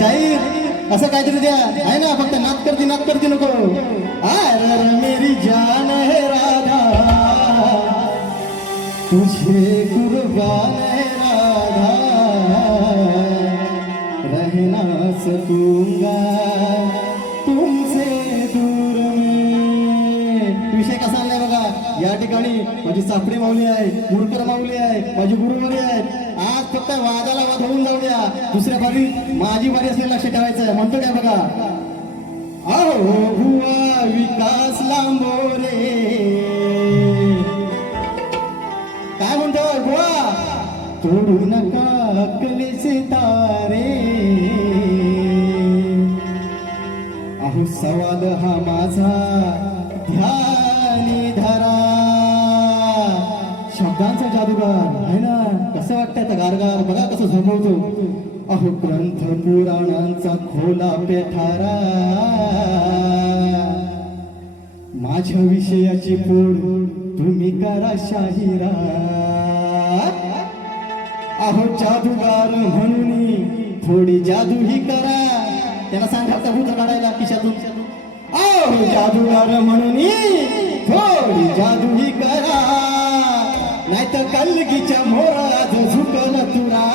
शाहीर असं काहीतरी द्या आहे ना, फक्त नात करती नको. अरे मेरी जान है राधा तुझे कुर्बान है राधा, रह ना सकूंगा तुमसे दूर में. विषय कसा आलाय बघा. या ठिकाणी माझी सापडी माऊली आहे, मुरकर माऊली आहे, माझी गुरुमाऊली आहे. आज फक्त वादाला वाद होऊन जाऊ द्या, दुसऱ्या बारी माझी बारी असलेलं लक्ष ठेवायचं आहे. म्हणतो काय बघा. अहो हुआ विकास लांबोरे, काय म्हणतो बुवा. तोडू नका अक्कलेचे तारे, अहो सवाल हा माझा ध्यानी धरा. शब्दांचा जादूगार आहे ना, कसं वाटतंय आता गारगार बघा कसं झोपवतो. अहो ग्रंथ पुराणांचा खोला पेठारा, माझ्या विषयाची फोड तुम्ही करा शाहिरा. अहो जादूगार म्हणून थोडी जादू ही करा. त्याला सांगा भूत काढायला खिशातून. अहो जादूगार म्हणून थोडी जादू ही करा, नाहीतर कलगीच्या मोरात झुकल तुरा.